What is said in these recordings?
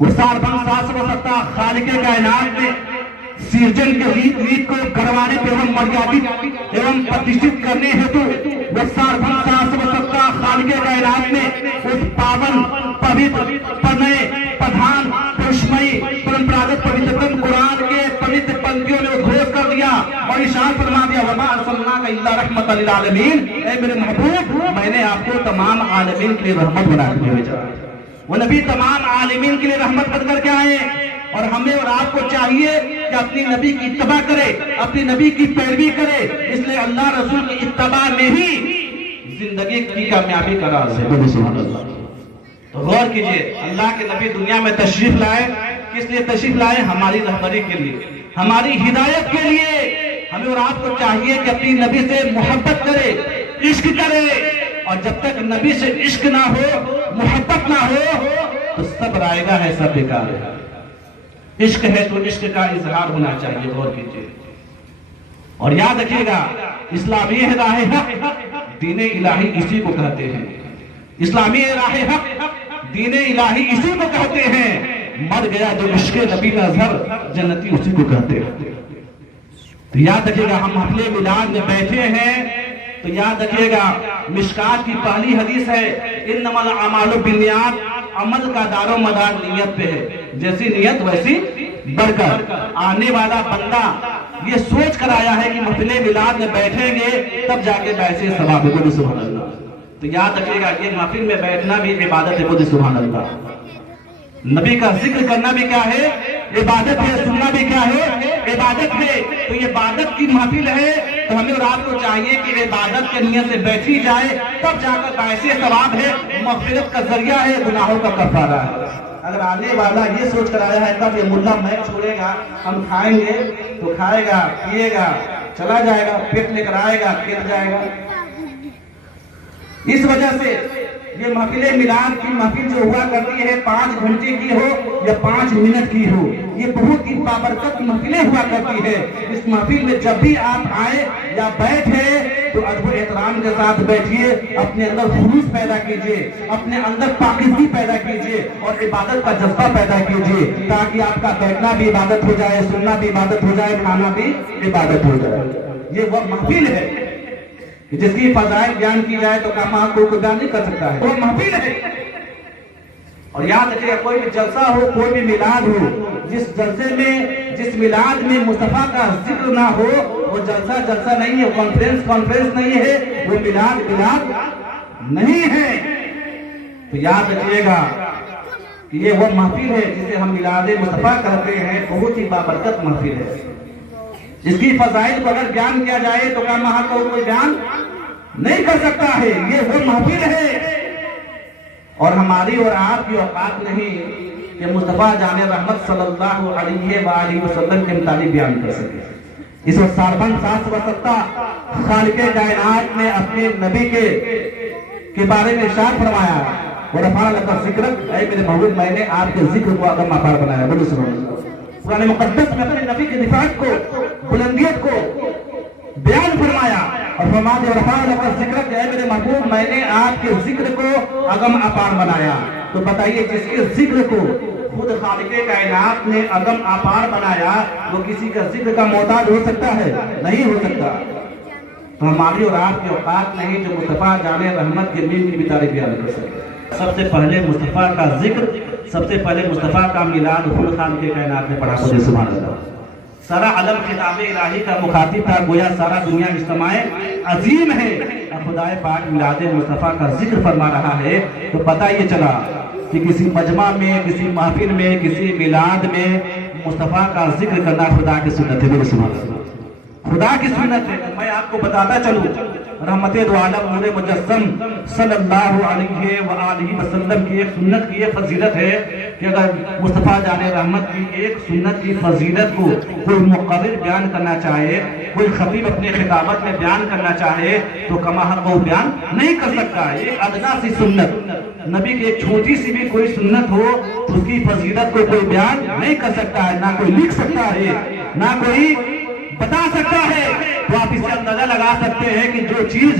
वो सारबंद शाश्वत खालिके कायनात ने सृजन के रीत को गढ़वाने एवं मर्यादित एवं प्रतिष्ठित करने हेतु वो सारबंद शाश्वत खालिके कायनात ने उस पावन पवित्र प्रणय प्रधान पुरुषमयी परंपरागत पवित्रतम कुरान के पवित्र पंक्तियों में घोष कर दिया और इशारा फरमा दिया, वमा अरसलनाका इल्ला रहमतल लिल आलमीन, ऐ मेरे महबूब मैंने आपको तमाम आलमीन के लिए रहमत बना के भेजा। वो नबी तमाम आलमीन के लिए रहमत बनकर के आए और हमें और आपको चाहिए कि अपनी नबी की इत्तबा करे, अपनी नबी की पैरवी करे। इसलिए अल्लाह रसूल की इत्तबा में ही जिंदगी की कामयाबी का राज है। बोले सुभान अल्लाह। तो गौर कीजिए, अल्लाह के नबी दुनिया में तशरीफ लाए, किस लिए तशरीफ लाए? हमारी रहबरी के लिए, हमारी हिदायत के लिए। हमें और आपको चाहिए कि अपनी नबी से मोहब्बत करे, इश्क करे, और जब तक नबी से इश्क ना हो, मोहब्बत ना हो, तो सब रायगा है, सब बेकार है। इश्क है तो इश्क का इजहार होना चाहिए। गौर कीजिए और याद रखिएगा, इस्लामी राह हक दीन इलाही इसी को कहते हैं। इस्लामी राह हक दीन इलाही इसी को कहते हैं। मर गया जो इश्क नबी का अजहर जन्नती उसी को कहते हैं। तो याद रखिएगा, हम महफिल मिलाद में बैठे हैं तो याद रखिएगा, मिशकात की पहली हदीस है, इन्नमल अमालु बिन्नियात, अमल का दारो मदार नियत पे है, जैसी नियत वैसी बरकत। आने वाला बंदा ये सोच कर आया है कि महफिल मिलाद में बैठेंगे तब जाके वैसे सवाब है। बोले सुभान अल्लाह। तो याद रखिएगा, ये महफिल में बैठना भी इबादत है। बोले सुभान अल्लाह। नबी का जिक्र करना भी क्या है? इबादत है। सुनना भी क्या है? इबादत है। तो ये इबादत की महफिल है, तो हमें और आपको चाहिए कि इबादत के नियत से बैठी जाए, तब जाकर ऐसे सवाब है, मग़फ़िरत का जरिया है, गुनाहों का कफ़ारा है। अगर आने वाला ये सोच कर आया है तब ये मुल्ला मैं छोड़ेगा, हम खाएंगे तो खाएगा, पिएगा, चला जाएगा, पेट लेकर आएगा, खेत जाएगा। इस वजह से ये महफिल मिलाद की महफिल जो हुआ करती है 5 घंटे की हो या 5 मिनट की हो, ये बहुत ही बाबरकत महफिलें हुआ करती है। इस महफिल में जब भी आप आए या बैठे तो अदब एहतराम के साथ बैठिए, अपने अंदर खुलूस पैदा कीजिए, अपने अंदर पाकीज़गी पैदा कीजिए और इबादत का जज्बा पैदा कीजिए, ताकि आपका बैठना भी इबादत हो जाए, सुनना भी इबादत हो जाए, खाना भी इबादत हो जाए। ये वह महफिल है जिसकी फज़ाइल बयान की जाए तो कहाँ कोई बयान नहीं कर सकता है, वो महफिल है। और याद रखिएगा, कोई भी जलसा हो, कोई भी मिलाद हो, जिस जलसे में, जिस मिलाद में मुस्तफा का जिक्र ना हो, वो जलसा जलसा नहीं है, कॉन्फ्रेंस नहीं है, वो मिलाद नहीं है। तो याद रखिएगा कि ये वो महफिल है जिसे हम मिलाद मुस्तफा कहते हैं। बहुत ही बाबरकत महफिल है। इसकी फजाइल को अगर बयान किया जाए तो क्या वहां को कोई बयान नहीं कर सकता है। ये वो महफिल है और हमारी और आपकी औकात नहीं कि मुस्तफा जाने रहमत सल्लल्लाहु अलैहि वसल्लम के मुताबिक बयान कर सके। इस सारबंद शाश्वत खालिके कायनात ने अपने नबी के बारे में इरशाद फरमाया, और अफाल लका जिक्रक, ऐ मेरे महबूब मैंने आपके जिक्र को अगम अपार बनाया। बोलो सुभान अल्लाह। कुरान मुक़द्दस में अपने नबी की रिफ़ात को, बुलंदियत को बयान फरमाया और फरमा दिया, अफाल लका जिक्रक, ऐ मेरे महबूब मैंने आपके जिक्र को अगम अपार बनाया। तो बताइए, जिसके जिक्र को खुद खालिके कायनात ने अगम अपार बनाया, वो किसी का जिक्र का मोहताज हो सकता है? नहीं हो सकता। तो हमारी और आपकी औकात नहीं जो मुस्तफा जाने रहमत के मीन की तारीफ बयान कर सके। सबसे पहले मुस्तफा का जिक्र, सबसे पहले मुस्तफा का मिलाद खुद खालिके कायनात ने पढ़ा। सुभान अल्लाह। सारा आलम किताब इलाही का मुखातिब था, गोया सारा दुनिया इज्तिमाए अजीम है, खुदाए पाक मिलाद मुस्तफा का जिक्र फरमा रहा है। तो पता ये चला कि किसी मजमा में, किसी महफिल में, किसी मिलाद में मुस्तफा का जिक्र करना खुदा की सुन्नत है। सुभान अल्लाह। खुदा की सुन्नत है। मैं आपको बताता चलूं, रहमते दो आलम नूरे मुजस्सम सल्लल्लाहु अलैहि वसल्लम की एक सुन्नत की एक फजीलत है कि अगर मुस्तफा जाने रहमत की एक सुन्नत की फजीलत को कोई मुक़र्रिर बयान करना चाहे, कोई खतीब अपने खिताबत में बयान करना चाहे, तो कमा हक वो बयान नहीं कर सकता। एक अदना सी सुन्नत, नबी की एक छोटी सी भी कोई सुन्नत हो, उसकी फजीलत को कोई बयान नहीं कर सकता है, ना कोई लिख सकता है, ना कोई बता सकता है, तो आप इससे अंदाजा लगा सकते हैं कि जो चीज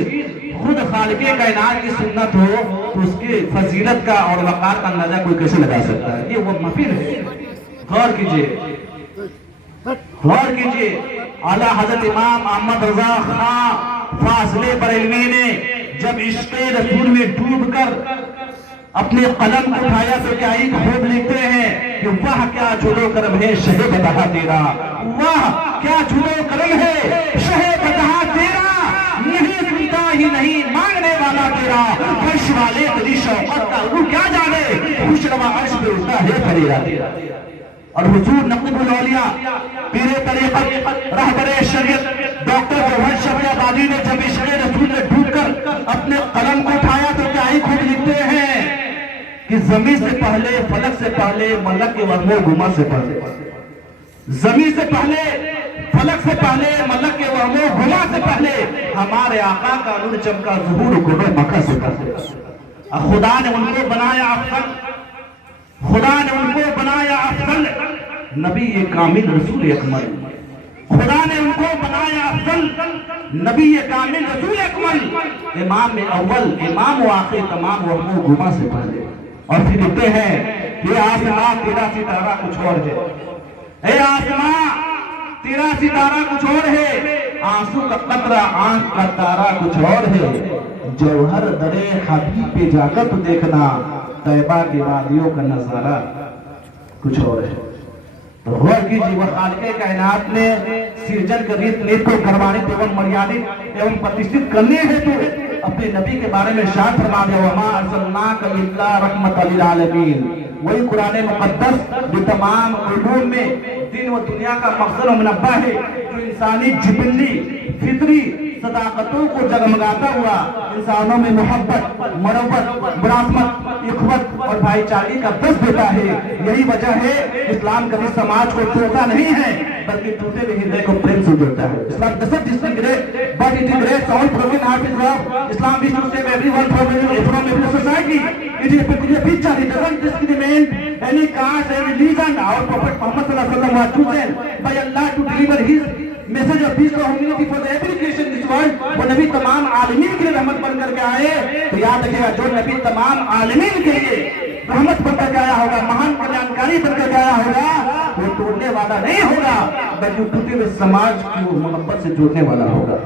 खुद खालिके कायनात की सुन्नत हो तो उसकी फजीलत का और वकार का अंदाजा कोई कैसे लगा सकता है। ये वो महफिल है। गौर कीजिए, गौर कीजिए। आला हजरत इमाम अहमद रजा खां फाजिले बरेलवी ने जब इश्क़े रसूल में डूबकर अपने कलम को उठाया तो क्या ही खूब लिखते हैं कि वाह क्या जुदो करम है शहे बदहा तेरा, वाह क्या जुदो करम है शहे बदहा तेरा, नहीं सुनता ही नहीं मांगने वाला तेरा, फर्श वाले तेरी शौकत का रूह क्या जाने, खुशरवा अर्श पे उठता है फरेरा तेरा। और हुजूर नक़ीबुल औलिया पीरे तरीक़त रहबरे शरीयत डॉक्टर जौहर शमशाबादी ने जब इश्क़े रसूल में डूबकर अपने कलम को उठाया तो क्या ही खूब लिखते हैं कि ज़मीन से पहले, फलक से पहले, मलक के वहमो गुमा से पहले, ज़मीन से पहले, फलक से पहले, मलक के वहमो गुमा से पहले हमारे आका का नूर चमका ज़ुहूर गुनो मक्का से पहले। खुदा ने उनको बनाया अफजल, खुदा ने उनको बनाया अफजल, नबी ये कामिल रसूल अकमल, खुदा ने उनको बनाया अफजल, नबी ये कामिल रसूल अकमल, इमाम अव्वल, इमाम आखिर, तमाम वहमो गुमा से पहले। और फिर लिखते हैं ये आसमां तेरा सितारा कुछ और है, ए आसमां तेरा सितारा कुछ और है, आंसू का कतरा आंख का तारा कुछ और है, जौहर दरे हबीब पे जाकर तो देखना तैबा की वादियों का नजारा कुछ और है। तो गौर कीजिए, वह खालिके कायनात ने सृजन के रीत नीति को गर्वान्वित एवं मर्यादित एवं प्रतिष्ठित करने हेतु अपने नबी के बारे में शान फरमा दिया, वमा अर्सलनाका इल्ला रहमतल लिल आलमीन। वही कुरान मुक़द्दस जो तमाम उलूम में दीन व दुनिया का मकसद व मुनब्बा है, जो इंसानी जिबिल्ली फितरी सदाकतों को जगमगाता हुआ इंसानों में मोहब्बत, मरब्बत, मुराहमत, इख़वत और भाईचारे का दर्ज देता है। यही वजह है इस्लाम कभी समाज को तोड़ता नहीं है बल्कि टूटे हुए हृदय को प्रेम से जोड़ता है। इस्लाम doesn't disintegrate but it integrates all broken hearted love. Islam wishes to save everyone from every society. It is a picture. It doesn't discriminate any caste, any religion. Our Prophet Muhammad sallallahu alaihi wasallam was chosen by Allah to deliver his message of peace और humanity for the every creation in this world. वो नबी तमाम आलमीन के लिए रहमत बनकर के आए। तो याद रखिएगा, जो नबी तमाम आलमीन के लिए रहमत बनकर के आया होगा, महान कल्याणकारी बनकर के आया होगा, वो तोड़ने वाला नहीं होगा बल्कि टूटे हुए समाज को मोहब्बत से जोड़ने वाला होगा।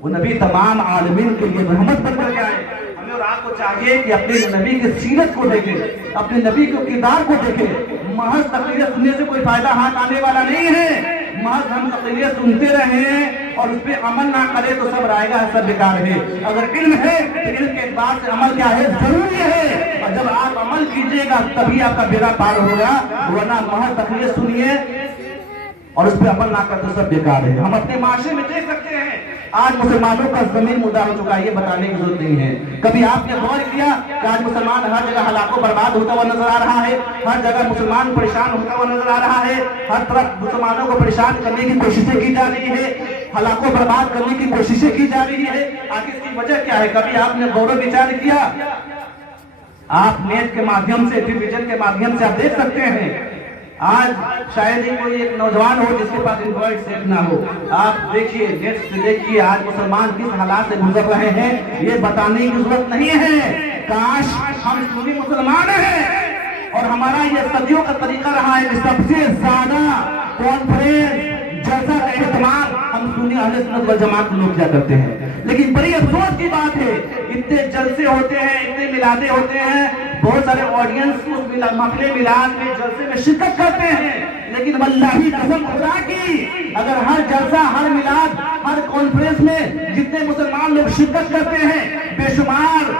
वो नबी तमाम आलमीन के लिए रहमत बनकर के आए। हमें और आपको चाहिए कि अपने नबी की सीरत को देखें, अपने नबी के किरदार को देखें। महज तकरीरें सुनने से कोई फायदा हाथ आने वाला नहीं है। महज हम तकरीरें सुनते रहें और उस पर अमल ना करें तो सब रायगा है, सब बेकार है। अगर इल्म है तो इल्म के बाद से अमल क्या है, जरूरी है। और जब आप अमल कीजिएगा तभी आपका बेड़ा पार होगा, वरना महज तकरीरें सुनिए और उस पर अमल ना करते सब बेकार है। हम अपने माशरे में देख सकते हैं आज मुसलमानों का जमीन मुद्दा हो चुका है, ये बताने की जरूरत नहीं है। कभी आपने गौर किया कि आज मुसलमान हर जगह हलाकों बर्बाद होता हुआ नजर आ रहा है, हर जगह मुसलमान परेशान होता हुआ नजर आ रहा है, हर तरफ मुसलमानों को परेशान करने की कोशिशें की जा रही है, हलाकों बर्बाद करने की कोशिशें की जा रही है। आखिर इसकी वजह क्या है? कभी आपने गौर विचार किया? आप नेट के माध्यम से, टेलीविजन के माध्यम से आप देख सकते हैं। आज शायद ही कोई एक नौजवान हो जिसके पास एंड्रॉइड सेट ना हो। आप देखिए, नेट से देखिए आज मुसलमान किस हालात से गुजर रहे हैं, ये बताने की जरूरत नहीं है। काश हम सुन्नी मुसलमान हैं और हमारा ये सदियों का तरीका रहा है कि सबसे ज्यादा कॉन्फ्रेंस जलसा का एहतमाम हम सुन्नी अहले सुन्नत वल जमात लोग क्या करते हैं। लेकिन बड़ी अफसोस की बात है, इतने जलसे होते हैं, इतने मिलादे होते हैं, बहुत सारे ऑडियंस उस महफिल मिलाद में जलसे में शिरकत करते हैं, लेकिन वल्लाही कसम खुदा की अगर हर जलसा, हर मिलाद, हर कॉन्फ्रेंस में जितने मुसलमान लोग शिरकत करते हैं, बेशुमार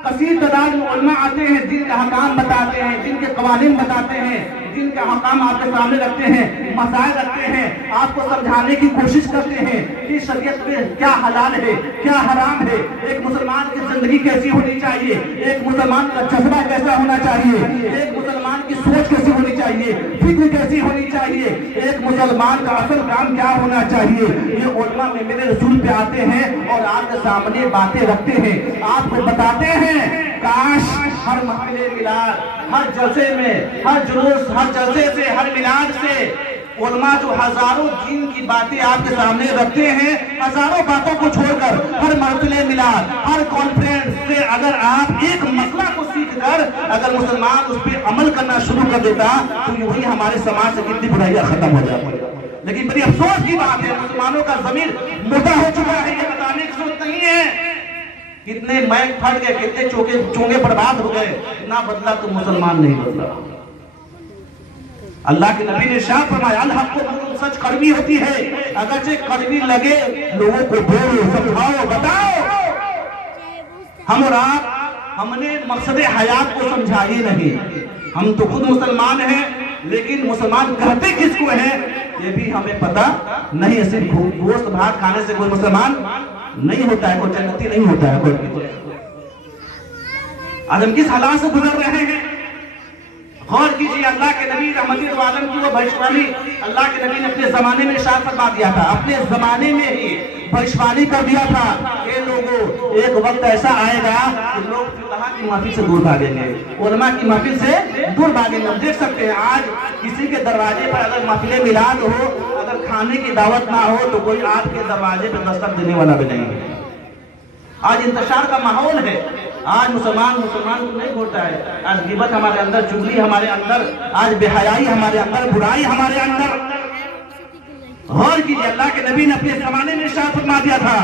कसीर तादाद में उलमा आते हैं, जिनके हकाम बताते हैं, जिनके कवानीन बताते हैं, जिनका हकाम आपके सामने रखते हैं, मसाइल रखते हैं, आपको समझाने की कोशिश करते हैं कि शरीयत में क्या हलाल है, क्या हराम है, एक मुसलमान की जिंदगी कैसी होनी चाहिए, एक मुसलमान का जज्बा कैसा होना चाहिए, एक मुसलमान की सोच कैसी होनी चाहिए, फिक्र कैसी होनी चाहिए, एक मुसलमान का असल काम क्या होना चाहिए। ये उलमा में मेरे रसूल पे आते हैं और आपके सामने बातें रखते हैं, आपको बताते हैं। काश हर महफिल मिलाद, हर जलसे में, हर जुलूस, हर जलसे से, हर मिलाद से उलमा जो हजारों दीन की बातें आपके सामने रखते हैं, हजारों बातों को छोड़कर हर महफिल मिलाद, हर कॉन्फ्रेंस से अगर आप एक मसला को सीख कर अगर मुसलमान उस पर अमल करना शुरू कर देता तो यूं ही हमारे समाज से कितनी बुराइयां खत्म हो जाती। लेकिन बड़ी अफसोस की बात है, मुसलमानों का ज़मीर मुर्दा हो चुका है, ये बताने की जरूरत नहीं है। कितने मैक फट गए, कितने चोंगे बर्बाद हो गए, ना बदला तो मुसलमान नहीं बदला। अल्लाह के नबी ने शाह फरमाया, अल हक़ क़ुल, सच कड़वी होती है, अगरचे कड़वी लगे लोगों को बोलो, समझाओ, बताओ। हम और आप हमने मकसद हयात को समझा ही नहीं। हम तो खुद मुसलमान हैं, लेकिन मुसलमान कहते किसको हैं ये भी हमें पता नहीं। सिर्फ गोश्त भात खाने से कोई मुसलमान नहीं होता है, कोई जन्नती नहीं होता है। आज हम किस हालात से गुजर रहे हैं, गौर कीजिए। अल्लाह के नबी रहमत दो आलम की वो भविष्यवाणी अल्लाह के नबी ने अपने जमाने में इरशाद फरमा दिया था, अपने जमाने में ही भविष्यवाणी कर दिया था, ये लोगों एक वक्त ऐसा आएगा कि लोग फुक़हा की महफिल से दूर भागेंगे, उलमा की महफिल से दूर भागेंगे। हम देख सकते हैं आज किसी के दरवाजे पर अगर महफिल मिलाद हो, अगर खाने की दावत ना हो तो कोई आपके दरवाजे पर दस्तक देने वाला भी नहीं है। आज इंतशार का माहौल है, आज मुसलमान को नहीं छोड़ता है। आज गिबत हमारे अंदर, चुगली हमारे अंदर, आज बेहयाई हमारे अंदर, बुराई हमारे अंदर। गौर कीजिए, अल्लाह के नबी ने अपने जमाने में इरशाद फरमा दिया था,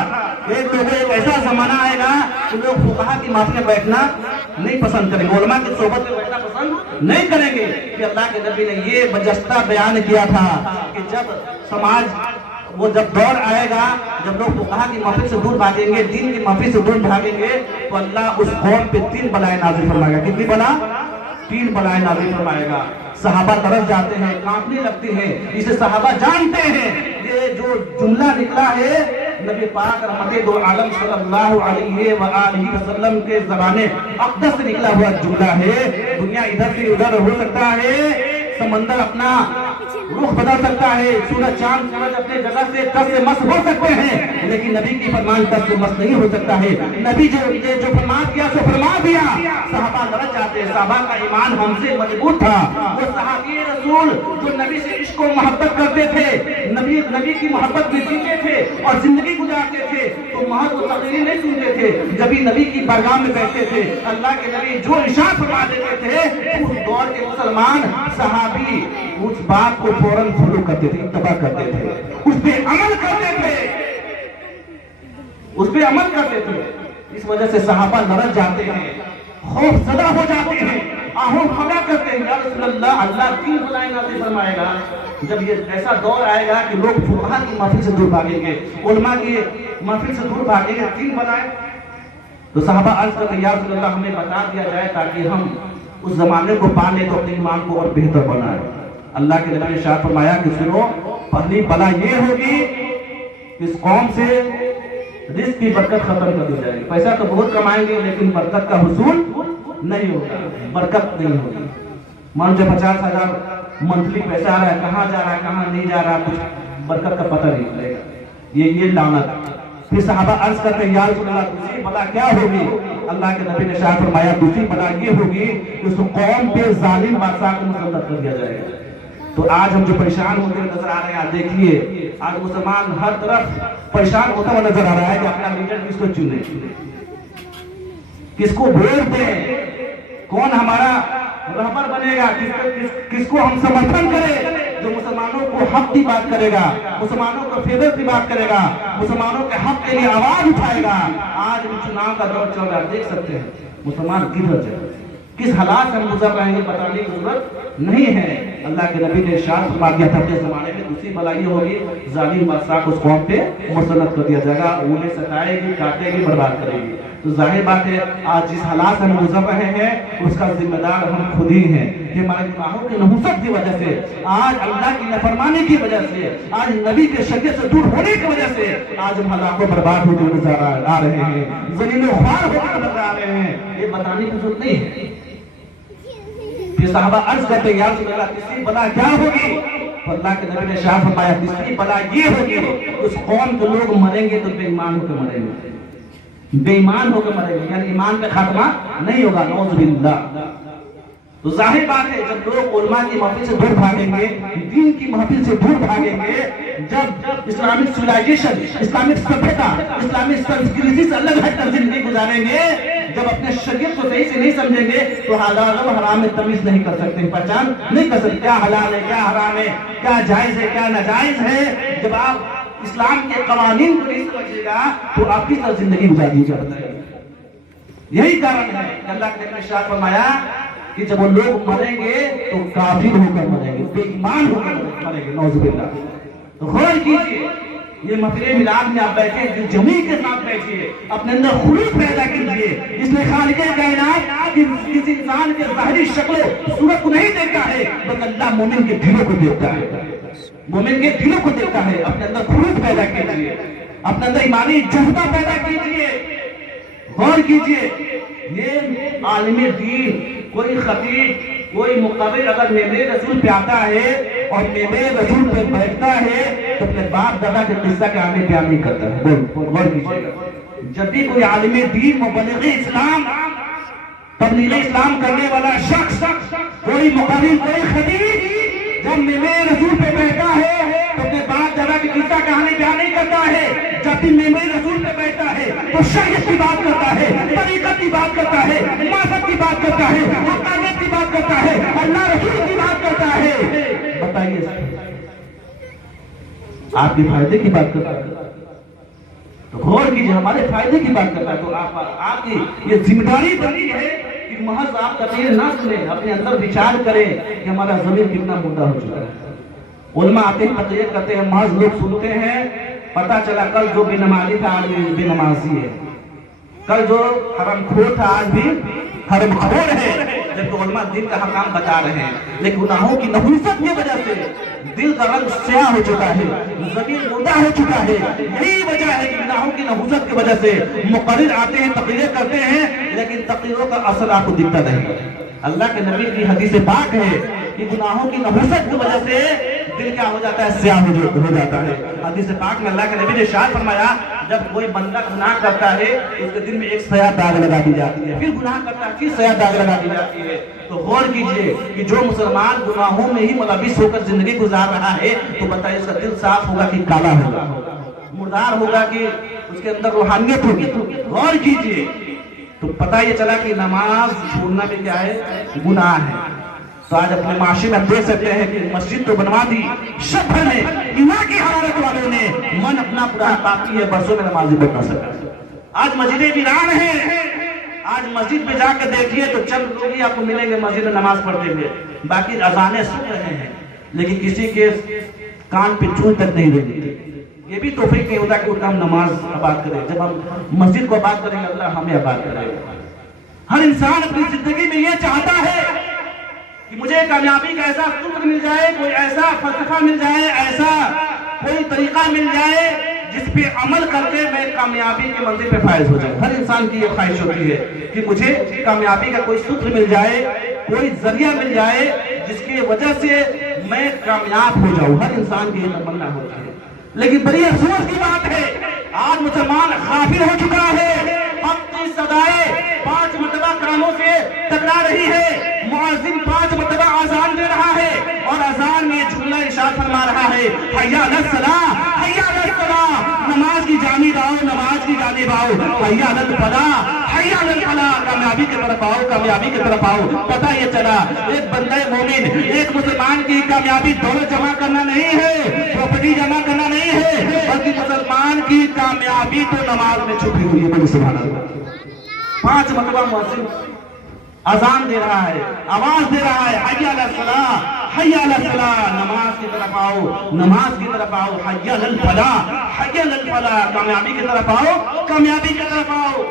एक ऐसा जमाना आएगा कि लोग फुक़हा की महफिल में बैठना नहीं पसंद करेंगे, उलमा की सोहबत में बैठना पसंद नहीं करेंगे। कि अल्लाह के नबी ने ये बजस्ता बयान किया था कि जब समाज वो जब दौर आएगा जब लोग फुक़हा की महफिल से दूर भागेंगे, दीन की महफिल से दूर भागेंगे, तो अल्लाह उस कौम पे 3 बलाएं नाज़िल फरमाएगा। कितनी बला? 3 बलाएं नाज़िल फरमाएगा। सहाबा तरफ जाते हैं, कांपने लगते हैं, इसे सहाबा जानते हैं। ये जो जुमला निकला है नबी पाक रहमत दो आलम सल्लल्लाहु अलैहि व आलिहि वसल्लम के ज़बाने अक़दस से निकला हुआ जुमला है। दुनिया इधर से उधर हो सकता है, समंदर अपना रुख बदल सकता है, सूरज चांद सूरज अपने जगह से तस से मस हो सकते हैं, लेकिन नबी की फरमान तस से मस नहीं हो सकता है। नबी जो फरमान किया सो फरमा दिया। सहाबा लड़ जाते हैं, सहाबा का ईमान हमसे मजबूत था। वो सहाबी रसूल जो नबी से इश्क और मोहब्बत करते थे, नबी की मोहब्बत में जीते थे और जिंदगी गुजारते थे, तो महज वो तकरीर नहीं सुनते थे। जब भी नबी की बारगाह में बैठते थे, अल्लाह के नबी जो इरशाद फरमा देते थे, उस दौर के मुसलमान सहाबी उस बात को फौरन फॉलो करते थे, इत्तबा करते थे, उस पे अमल करते थे, उस पे अमल करते थे। इस वजह से सहाबा लड़ जाते हैं, खौफ ज़दा हो जाते हैं, आहों भगा करते हैं, या रसूल अल्लाह, अल्लाह 3 बलाएं नाज़िल फरमाएगा। जब ये ऐसा दौर आएगा कि लोग फुक़हा की महफिल से दूर भागेंगे, उलमा की महफिल से दूर भागेंगे, 3 बलाएं। तो सहाबा अर्ज़ करते हैं, या रसूल अल्लाह, हमें बता दिया जाए ताकि हम उस जमाने को पा लें तो अपने ईमान को और बेहतर बनाए। अल्लाह के नबी ने इरशाद फरमाया कि सुनो, पहली बला ये होगी, इस कौम से रिस्क की बरकत खत्म कर दी जाएगी। पैसा तो बहुत कमाएंगे लेकिन बरकत का हुसूल नहीं होगा, बरकत नहीं होगी। मान लो 50,000 मंथली पैसा आ रहा है, कहाँ जा रहा है कहाँ नहीं जा रहा, कुछ बरकत का पता नहीं चलेगा। ये लानत। फिर सहाबा अर्ज करते हैं, या रसूल अल्लाह, दूसरी बला क्या होगी? अल्लाह के नबी ने इरशाद फरमाया, दूसरी बला ये होगी कि उस कौम पे जालिम बादशाह को मुसल्लत कर दिया जाएगा। तो आज हम जो परेशान होते नजर आ रहे हैं, देखिए आज मुसलमान हर तरफ परेशान होता हुआ नजर आ रहा है कि अपना लीडर किसको चुने, किसको वोट दें, कौन हमारा रहबर बनेगा, किसको हम समर्थन करें, जो मुसलमानों को हक की बात करेगा, मुसलमानों को फेवर की बात करेगा, मुसलमानों के हक के लिए आवाज उठाएगा। आज भी चुनाव का दौर चल रहा है, देख सकते हैं मुसलमान किधर जाए, किस हालात से हम गुजर रहे हैं बताने की जरूरत नहीं है। अल्लाह के नबी ने इरशाद फरमा दिया था, अपने जमाने में दूसरी बला ये होगी, जालिम बादशाह को उस कौम पे मुसल्लत कर दिया जाएगा, उन्हें सताएगी, काटेगी, बर्बाद करेगी। तो जाहिर बात है आज जिस हालात से हम गुजर रहे हैं उसका जिम्मेदार हम खुद ही हैं। हमारे गुनाहों की नहुसत की वजह से, आज अल्लाह की नाफरमानी की वजह से, आज नबी के शरीयत से दूर होने की वजह से आज हम हालात बर्बाद होते नजर आ रहे हैं, ज़लील व ख्वार होते नजर आ रहे हैं। ये बताने की जरूरत नहीं है। फिर सहाबा अर्ज करते हैं, या रसूल अल्लाह, तीसरी बला क्या होगी? अल्लाह के नबी ने इरशाद फरमाया, तीसरी बला ये होगी, उस कौम के लोग मरेंगे तो बेईमान होकर मरेंगे, बेईमान होकर मरेंगे, यानी ईमान का खात्मा नहीं होगा, नौज़ुबिल्लाह। तो जाहिर बात है जब लोग उलमा की महफिल से दूर भागेंगे, दीन की महफिल से दूर भागेंगे, जब इस्लामिक सिविलाइजेशन, इस्लामिक सभ्यता, इस्लामिक संस्कृति से अलग हटकर जिंदगी गुजारेंगे, जब अपने शरीयत को सही से नहीं समझेंगे तो हलाल और हराम में तमीज नहीं कर सकते, पहचान नहीं कर सकते, क्या हलाल है क्या हराम है, क्या जायज है क्या नाजायज है। जब आप इस्लाम के कवानीन को नहीं समझिएगा तो आपकी तरह जिंदगी गुजारिएगा। बताइए यही कारण है अल्लाह के नबी ने इरशाद फरमाया कि जब वो लोग मरेंगे तो काफिर होकर मरेंगे, बेईमान होकर मरेंगे, नौजुबिल्लाह। तो गौर कीजिए, ये महफिल मिलाद में आप बैठे दिल जमी के साथ बैठिए, अपने अंदर खुलूस पैदा कीजिए। इसलिए खालिक़े कायनात किसी इंसान के ज़ाहिरी शक्ल सूरत को नहीं देखता है, बल्कि अल्लाह मोमिन के दिलों को देखता है, मोमिन के दिलों को देखता है। अपने अंदर खुलूस पैदा कीजिए, अपने अंदर ईमानी जज्बा पैदा कीजिए। गौर कीजिए, ये आलिम दीन, कोई खतीब, कोई मुक़र्रिर अगर मेरे रसूल पे आता है और मेरे रसूल पे बैठता है तो अपने बाप दादा के किस्सा के आगे बयान नहीं करता है। गौर कीजिएगा, जब भी कोई आलिम दीन, मुबल्लिग़ इस्लाम, तबलीग इस्लाम करने वाला शख्स, कोई मुक़र्रिर, कोई खतीब जब मेरे रसूल पे बैठता है तो अपने बाप दादा की किस्सा कहानी बयान नहीं करता है। जब भी मेरे रसूल पे बैठता है तो शरीयत की बात करता है, तरीक़त की बात करता है, मज़हब की बात करता है, हक़ानियत की बात करता है, अल्लाह रसूल की बात करता है। बताइए आपके फायदे की बात करता है तो गौर कीजिए, हमारे फायदे की बात करता है तो आपकी ये जिम्मेदारी बनी है कि महज आप तकरीर ना सुने, अपने अंदर विचार करें कि हमारा ज़मीर कितना मुर्दा हो चुका है। उलमा आते हैं, तकरीर करते हैं, महज लोग सुनते हैं, पता चला कल जो बेनमाजी था आज भी बेनमाजी है, कल जो हरामखोर था आज भी हरामखोर है, जबकि उलमा दिन का हकाम बता रहे हैं। लेकिन गुनाहों की नहुसत की वजह से दिल का रंग स्याह हो चुका है, ज़मीर मुर्दा हो चुका है। यही वजह है कि गुनाहों की नहुसत की वजह से मुक़र्रिर आते हैं, तकरीरें करते हैं, लेकिन तकरीरों का असर आपको दिखता नहीं। अल्लाह के नबी की हदीस पाक है कि गुनाहों की नहुसत की वजह से दिल क्या हो जाता है, स्याह हो जाता है। हदीस पाक में अल्लाह के नबी ने इरशाद फरमाया, जब कोई बंदा गुनाह करता है उसके दिल में एक स्याह दाग लगा दी जाती है, फिर गुनाह करता है फिर स्याह दाग लगा दी जाती है। तो गौर कीजिए कि जो मुसलमान गुनाहों में ही मुलविस होकर जिंदगी गुजार रहा है तो बताइए उसका दिल साफ होगा कि काला होगा, मुर्दार होगा कि उसके अंदर रूहानियत होगी। गौर कीजिए, तो पता ये चला कि नमाज छोड़ना भी क्या है, गुनाह है। तो आज अपने माशरे में देख सकते हैं कि मस्जिद तो बनवा दी, शब है ईमान की हरारत वालों ने मन अपना पूरा बाकी है, बरसों में नमाज पढ़ ना सका। आज मस्जिदें वीरान हैं, आज मस्जिद में जाकर देखिए तो चंद लोग ही आपको मिलेंगे मस्जिद में नमाज पढ़ते हुए, बाकी अजाने सुन रहे हैं लेकिन किसी के कान पे चूल तक नहीं रही। ये भी तौफीक नहीं होता कि उनका हम नमाज आबाद करें। जब हम मस्जिद को आबाद करेंगे अल्लाह हमें आबाद करेगा। हर इंसान अपनी जिंदगी में ये चाहता है कि मुझे कामयाबी का ऐसा सूत्र मिल जाए, कोई ऐसा फलसफा मिल जाए, ऐसा कोई तरीका मिल जाए जिस पे अमल करके मैं कामयाबी की मंजिल पे फायज हो जाऊं। हर इंसान की ये ख्वाहिश होती है कि मुझे कामयाबी का कोई सूत्र मिल जाए, कोई जरिया मिल जाए जिसकी वजह से मैं कामयाब हो जाऊं। हर इंसान की ये तमन्ना होती है, लेकिन बड़ी अफसोस की बात है आज मुसलमान गाफिल हो चुका है। हक की सदाएं 5 मरतबा कानों से टकरा रही है, मुअज्जिन 5 मरतबा आजान दे रहा है और अजान में जुमला इरशाद फरमा रहा है, हय्या अलस सलाह, हय्या अलस सलाह, नमाज की जानिब आओ, नमाज की जानिब आओ, हय्या अलल फलाह, हय्या अलल फलाह, कामयाबी की तरफ आओ, कामयाबी की तरफ आओ। पता ये चला एक बंदे मोमिन, एक मुसलमान की कामयाबी दौलत जमा करना नहीं है, प्रॉपर्टी जमा करना नहीं है, बल्कि मुसलमान की कामयाबी तो नमाज में छुपी हुई है। सुभान अल्लाह। 5 मरतबा मुअज्जिन अजान दे रहा है, आवाज दे रहा है, हय्या अलल फलाह, हय्या अलल फलाह, नमाज की तरफ आओ, नमाज की तरफ आओ, हय्या अलल फलाह, हय्या अलल फलाह, कामयाबी की तरफ आओ, कामयाबी की तरफ आओ।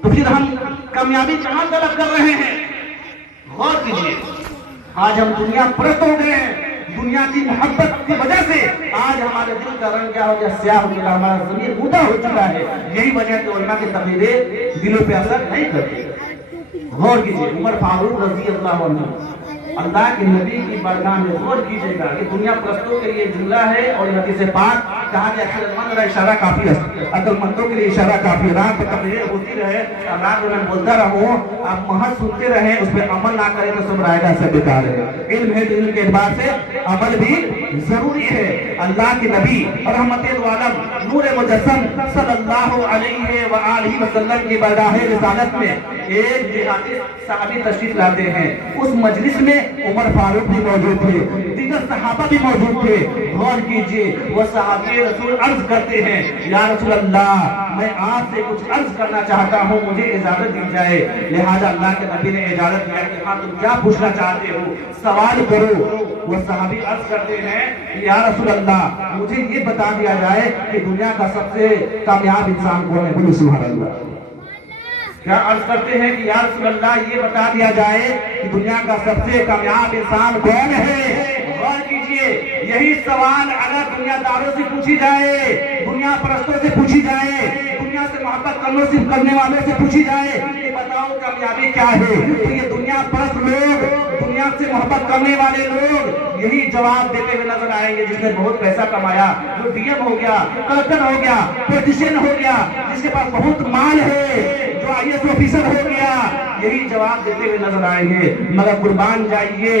तो फिर हम कामयाबी कहां तलब कर रहे हैं? गौर कीजिए, आज हम दुनिया परस्त हो गए हैं। दुनिया की मोहब्बत की वजह से आज हमारे दिल का रंग क्या हो गया, स्याह हो गया, हमारा ज़मीर मुर्दा हो चुका है। यही वजह है कि उलमा की तकरीरें दिलों पे असर नहीं करती। गौर कीजिए, उमर फारूक रज़ी अल्लाह अन्हु, अल्लाह के नबी की बारगाह में गौर कीजिएगा, ये दुनिया परस्तों के लिए जुमला है और हदीस पाक कहा कि अक्लमंद का इशारा काफी है, अक्लमंदों के लिए इशारा काफी है। रात में तकरीर होती रहे, रात में मैं बोलता रहूं, आप महज सुनते रहे, उस पर अमल ना करें तो सब रायगा से बेकार है। इल्म है तो इल्म के एतबार से अमल भी जरूरी है। अल्लाह के नबी रहमतुल आलम नूर मुजस्सम सल्लल्लाहु अलैहि व आलिहि वसल्लम की बरगाह रिसालत में एक जिहादी सहाबी तशरीफ लाते हैं। उस मजलिस में उमर फारूक भी मौजूद थे, दीगर सहाबा भी मौजूद थे। गौर कीजिए, वो सहाबी रसूल अर्ज करते हैं, या रसूल अल्लाह, मैं आपसे कुछ अर्ज करना चाहता हूँ, मुझे इजाजत दी जाए। लिहाजा अल्लाह के नबी ने इजाजत दिया कि हाँ, तुम क्या पूछना चाहते हो, सवाल करो। वो सहाबी अर्ज करते हैं, या रसूल अल्लाह, मुझे ये बता दिया जाए कि दुनिया का सबसे कामयाब इंसान कौन है। बोलो सुभान अल्लाह। क्या अर्ज करते हैं कि या रसूल अल्लाह, ये बता दिया जाए कि दुनिया का सबसे कामयाब इंसान कौन है। गौर कीजिए, यही सवाल अगर दुनियादारों से पूछी जाए, दुनिया परस्तों से पूछी जाए, दुनिया से मोहब्बत करने वालों से पूछी जाए कि बताओ कामयाबी क्या है, तो ये दुनिया परस्त लोग, दुनिया से मोहब्बत करने वाले लोग यही जवाब देते हुए नजर आएंगे। जिसने बहुत पैसा कमाया, जो डीएम हो गया, कलेक्टर हो गया, पॉलिटिशियन हो गया, जिसके पास बहुत माल है, जो आईएएस ऑफिसर हो गया, यही जवाब देते हुए नजर आएंगे। मगर कुर्बान जाइए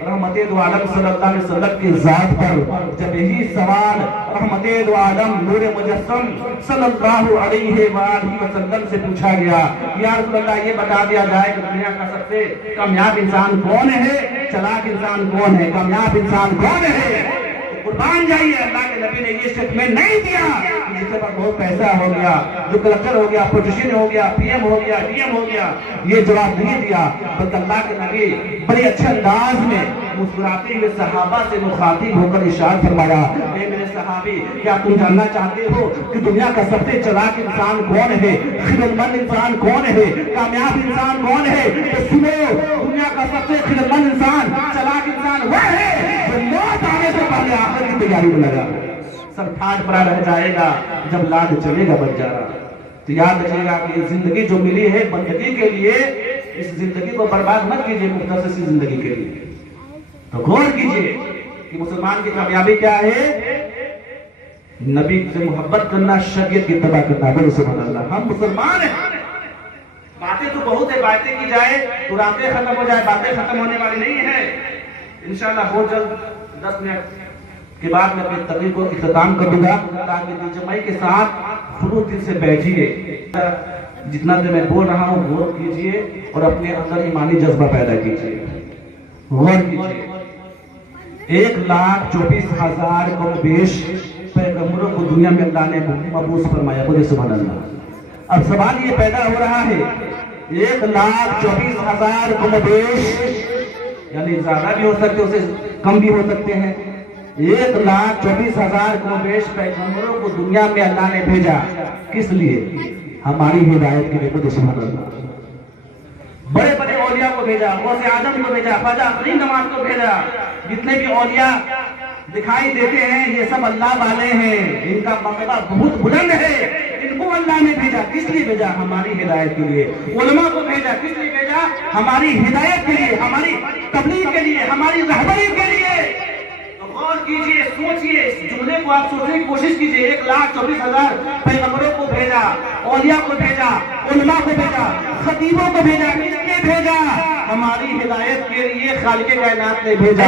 रहमतुल आलम सल्लल्लाहु अलैहि वसल्लम की जात पर जब यही सवाल रहमतुल आलम नूर मुजस्सम सल्लल्लाहु अलैहि वसल्लम से पूछा गया, या रसूल अल्लाह, ये बता दिया जाए कि दुनिया का सबसे कामयाब इंसान कौन है, चालाक इंसान कौन है, कामयाब इंसान कौन है। कुर्बान जाइए, अल्लाह के नबी ने ये स्टेटमेंट नहीं दिया जिसके पास बहुत पैसा हो गया, जो कलेक्टर हो गया, पॉलिटिशियन हो गया, पीएम हो गया, डीएम हो गया, ये जवाब नहीं दिया। बल्कि अल्लाह के नबी बड़े अच्छे अंदाज में मुस्कुराते हुए सहाबा से मुखातिब होकर इरशाद फरमाया, ए मेरे सहाबी, क्या तुम जानना चाहते हो कि दुनिया का सबसे चालाक इंसान कौन है, खिदमतमंद इंसान कौन है, कामयाब इंसान कौन है? तो सुनो, दुनिया का सबसे खिदमतमंद इंसान, चालाक इंसान वह है जो मौत आने से पहले आखिर की तैयारी में लगा। सब ठाट पड़ा रह जाएगा जब लाद चलेगा बंजारा। तो याद रखिएगा कि जिंदगी जो मिली है बंदगी के लिए, इस जिंदगी को बर्बाद मत कीजिए मुख्तसर सी जिंदगी के लिए। तो गौर कीजिए कि मुसलमान की कामयाबी क्या है, नबी से मोहब्बत करना, शरीयत की इत्तबा करना। बोलो सुभान अल्लाह। हम मुसलमान हैं। बातें तो बहुत है, बातें की जाए तो रातें खत्म हो जाए, बातें खत्म होने वाली नहीं है। इंशाअल्लाह बहुत जल्द 10 मिनट के बाद मैं अपनी तकरीर को इख्तिताम कर दूंगा, ताकि दिलजमाई के साथ खुलूस दिल से बैठिए। जितना देर मैं बोल रहा हूँ गौर कीजिए और अपने अंदर ईमानी जज्बा पैदा कीजिए। गौर कीजिए, 1,24,000 कम बेश पैगंबरों को दुनिया में अल्लाह ने मबूस फरमाया। बोले सुभान अल्लाह। अब सवाल ये पैदा हो रहा है, 1,24,000 कम बेश, यानी ज्यादा भी हो सकते, उससे कम भी हो सकते हैं। 1,24,000 कम बेश पैगंबरों को दुनिया में अल्लाह ने भेजा, किस लिए? हमारी हिदायत के लिए। बोले सुभान अल्लाह। बड़े बड़े औलिया को भेजा, गौसे आजम को भेजा, ख्वाजा फरीद नवाज को भेजा। जितने भी औलिया दिखाई देते हैं ये सब अल्लाह वाले हैं, इनका मर्तबा बहुत बुलंद है। इनको अल्लाह ने भेजा, किस लिए भेजा? हमारी हिदायत के लिए। उलमा को भेजा, किस लिए भेजा? हमारी हिदायत के लिए, हमारी तबलीग के लिए, हमारी रहबरी के लिए। तो गौर कीजिए, सोचिए, इस जुमले को आप सोचने की कोशिश कीजिए। 1,24,000 पैगंबरों को भेजा, औलिया को भेजा, उलमा को भेजा, खतीबों को भेजा, किसने भेजा? हमारी हिदायत के लिए खालिक कायनात ने भेजा।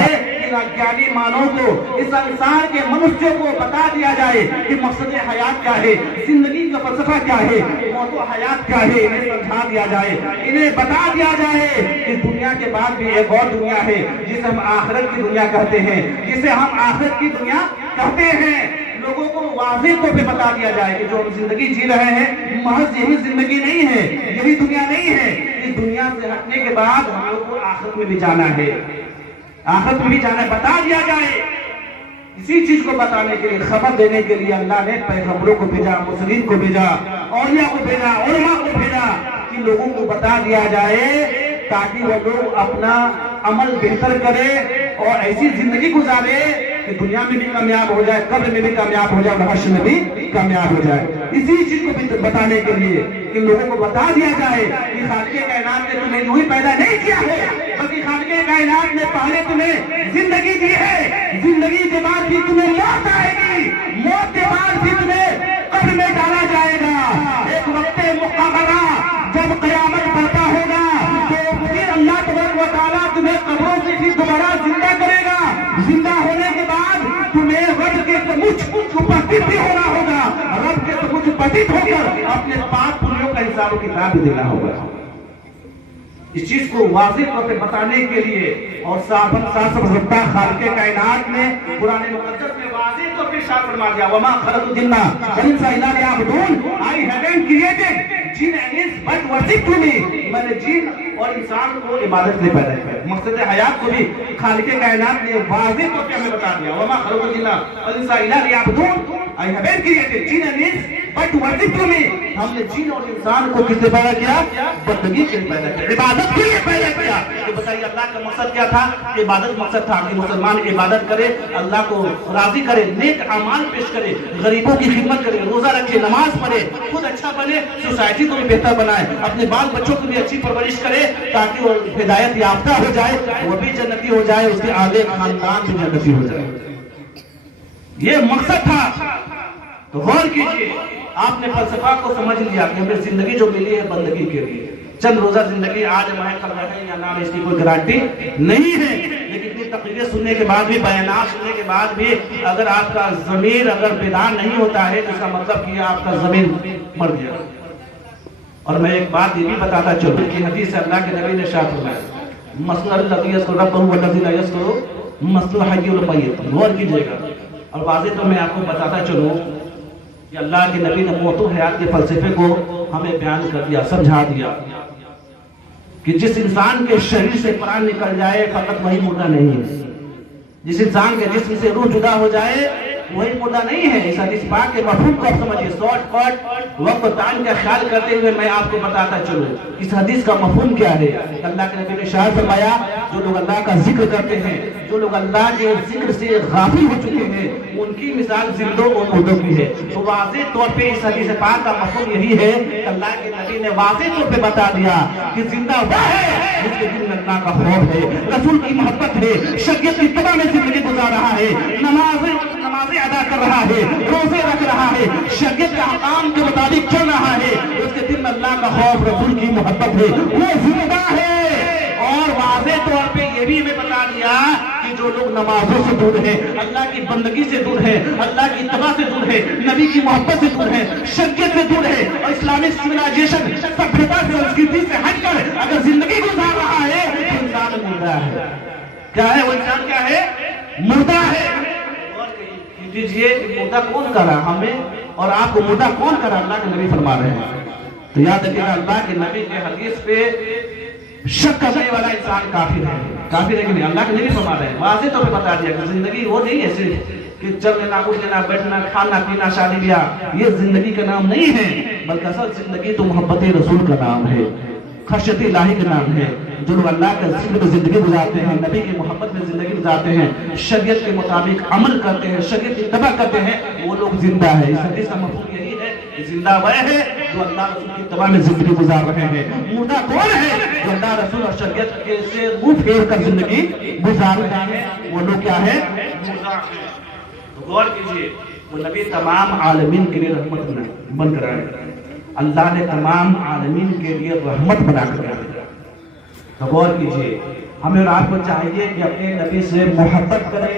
अज्ञानी मानव को, इस संसार के मनुष्य को बता दिया जाए कि मकसद हयात क्या है, जिंदगी का फलसफा क्या है, मौत व हयात क्या है, इन्हें समझा दिया जाए, इन्हें बता दिया जाए कि दुनिया के बाद भी एक और दुनिया है जिसे हम आखिरत की दुनिया कहते हैं, जिसे हम आखिरत की दुनिया कहते हैं। लोगों को वाज़ेह तौर पे बता दिया जाए कि जो हम जिंदगी जी रहे हैं महज यही जिंदगी नहीं है, यही दुनिया नहीं है। इस दुनिया से हटने के बाद हम लोग को आखिरत में भी जाना है, आखिरत में भी जाना है, बता दिया जाए। इसी चीज को बताने के लिए, खबर देने के लिए अल्लाह ने पैगंबरों को भेजा, मुरसलीन को भेजा, औलिया को भेजा, उलमा को भेजा कि लोगों को बता दिया जाए ताकि वो लोग अपना अमल बेहतर करे और ऐसी जिंदगी गुजारे कि दुनिया में भी कामयाब हो जाए, कब्र में भी कामयाब हो जाए और हश्र में भी कामयाब हो जाए। इसी चीज को बताने के लिए कि लोगों को बता दिया जाए कि खालिक़े कायनात ने तुम्हें यूं ही पैदा नहीं किया है, बल्कि खालिक़े कायनात ने पहले तुम्हें जिंदगी दी है, जिंदगी के बाद भी तुम्हें मौत आएगी, मौत कब्र में डाला जाएगा। एक वक्त मुक़र्ररा जब क़यामत बर्पा होगा तो फिर अल्लाह तबारक व तआला तुम्हें कब्रों से फिर दोबारा जिंदा करेगा। जिंदा होने के बाद तुम्हें रब के समक्ष उपस्थित भी होना होगा। रब के समक्ष उपस्थित होकर अपने पाप पुण्यों का हिसाब किताब भी देना होगा। इस चीज को वाज़ेह तौर पे बताने के लिए और खालिक़े कायनात ने कुरान मुक़द्दस में वाज़ेह तौर पे शामिल फरमा दिया, वमा खलक़तुल जिन्ना वल इंसा इल्ला लियअबुदून, I haven't created jinn and इंस बट वर्शिप टू मी। मैंने जिन और इंसान को इबादत के लिए पैदा किया। मकसद हयात को भी खालिक़े कायनात ने वाज़ेह तौर पे हमें बता दिया, वमा खलक़तुल जिन्ना वल इंसा इल्ला लियअबुदून, I haven't created jinn and इंस बट वर्शिप टू मी। हमने जिन और इंसान को किस लिए पैदा किया? बंदगी के लिए पैदा किया, इबादत के लिए पैदा किया। तो बताइए अल्लाह का मकसद क्या था? इबादत मकसद था कि मुसलमान इबादत करे, अल्लाह को राजी करे, नेक अमाल पेश करे, गरीबों की खिदमत करे, रोजा रखे, नमाज पढ़े, खुद अच्छा बने, सोसाइटी को भी बेहतर बनाए, अपने बाल बच्चों को भी अच्छी परवरिश करे ताकि वो हिदायत याफ्ता हो जाए, वो भी जन्नती हो जाए, उसके आगे खानदान भी जन्नती हो जाए। ये मकसद था। तो गौर कीजिए, आपने फलसफा को समझ लिया कि हमें जिंदगी जो मिली है बंदगी के लिए। चंद रोजा जिंदगी आज हमारे कल रहे या ना, इसकी कोई गारंटी नहीं है। लेकिन इतनी तकरीरें सुनने के बाद भी, बयानात सुनने के बाद भी अगर आपका ज़मीर अगर बेदार नहीं होता है तो इसका मतलब कि आपका ज़मीर मर गया। और मैं एक बात ये भी बताता चलूं कि हदीस अल्लाह के नबी ने शायद फरमाया, मसलुल लज़ी यज़कुरु रब्बहु वल्लज़ी ला यज़कुरु मसलुल हय्युल मय्यित। गौर कीजिएगा। और वाज़ेह तो मैं आपको बताता चलूं कि अल्लाह के नबी ने मौत और हयात के फलसफे को हमें बयान कर दिया, समझा दिया कि जिस इंसान के शरीर से प्राण निकल जाए फकत वही मुर्दा नहीं है। जिस इंसान के जिस्म से रूह जुदा हो जाए वही मुर्दा नहीं है। इस हदीस पाक के मफहूम को आप समझिए। शॉर्टकट वक्त टाइम का ख्याल करते हुए मैं आपको बताता चलूं इस हदीस का मफहूम क्या है। अल्लाह के नबी ने इरशाद फरमाया, जो लोग अल्लाह का जिक्र करते हैं, जो लोग अल्लाह के जिक्र से गाफिल हो चुके हैं, उनकी मिसाल जिंदों और मुर्दों की है। तो वाज़ेह तौर पे इस हदीस पाक का मफहूम यही है कि अल्लाह के नबी ने वाज़ेह तौर पे बता दिया कि जिंदा वह है जिसके दिल में अल्लाह का खौफ है, रसूल की मोहब्बत है, शरीयत की इत्तिबा में जिंदगी गुजार रहा है, नमाज़ें अदा कर रहा है, रोजे रख रहा है, शरीयत के अहकाम के मुताबिक चल रहा है, उसके दिल में अल्लाह का खौफ, रसूल की मोहब्बत है, वो जिंदा है। और वाज़ेह तौर पे ये भी हमें बता दिया कि जो लोग नमाजों से दूर हैं, अल्लाह की बंदगी से दूर है, अल्लाह की इत्तिबा से दूर है, नबी की मोहब्बत से दूर है, शरीयत से दूर है और इस्लामिक सिविलाइजेशन सभ्यता संस्कृति से हटकर अगर जिंदगी गुजार रहा है तो इंसान मुर्दा है। क्या है वो इंसान? क्या है? मुर्दा है। कीजिए कि मुर्दा कौन करा हमें और आपको? मुर्दा कौन करा? अल्लाह के नबी फरमा रहे हैं। तो याद रखिएगा, अल्लाह के नबी के हदीस पे शक करने वाला इंसान काफिर है। काफिर है कि नहीं? अल्लाह के नबी फरमा रहे हैं, वाज़ेह तौर पे बता दिया कि जिंदगी वो नहीं है सिर्फ कि चल लेना, उठ लेना, बैठना, खाना पीना, शादी ब्याह, ये जिंदगी का नाम नहीं है, बल्कि असल जिंदगी तो मोहब्बत रसूल का नाम है, खशियत इलाही का नाम है। जो लोग अल्लाह के जिक्र में जिंदगी गुजारते हैं, नबी की मोहब्बत में जिंदगी गुजारते हैं, शरीयत के मुताबिक अमल करते हैं, शरीयत की इत्तिबा करते हैं, वो लोग जिंदा है। इस हदीस का मफहूम यही है कि जिंदा वह है जो अल्लाह रसूल की इत्तिबा में जिंदगी गुजार रहे हैं। मुर्दा कौन है? जो अल्लाह रसूल और शरीयत के से मुंह फेर कर जिंदगी गुजार रहे हैं, वो लोग क्या है? मुर्दा है। तो गौर कीजिए, वो नबी तमाम आलमीन के लिए रहमत बनकर आए। अल्लाह ने तमाम आलमीन के लिए रहमत बनाकर रखा। तो गौर कीजिए, हमें और आपको चाहिए कि अपने नबी से मोहब्बत करें,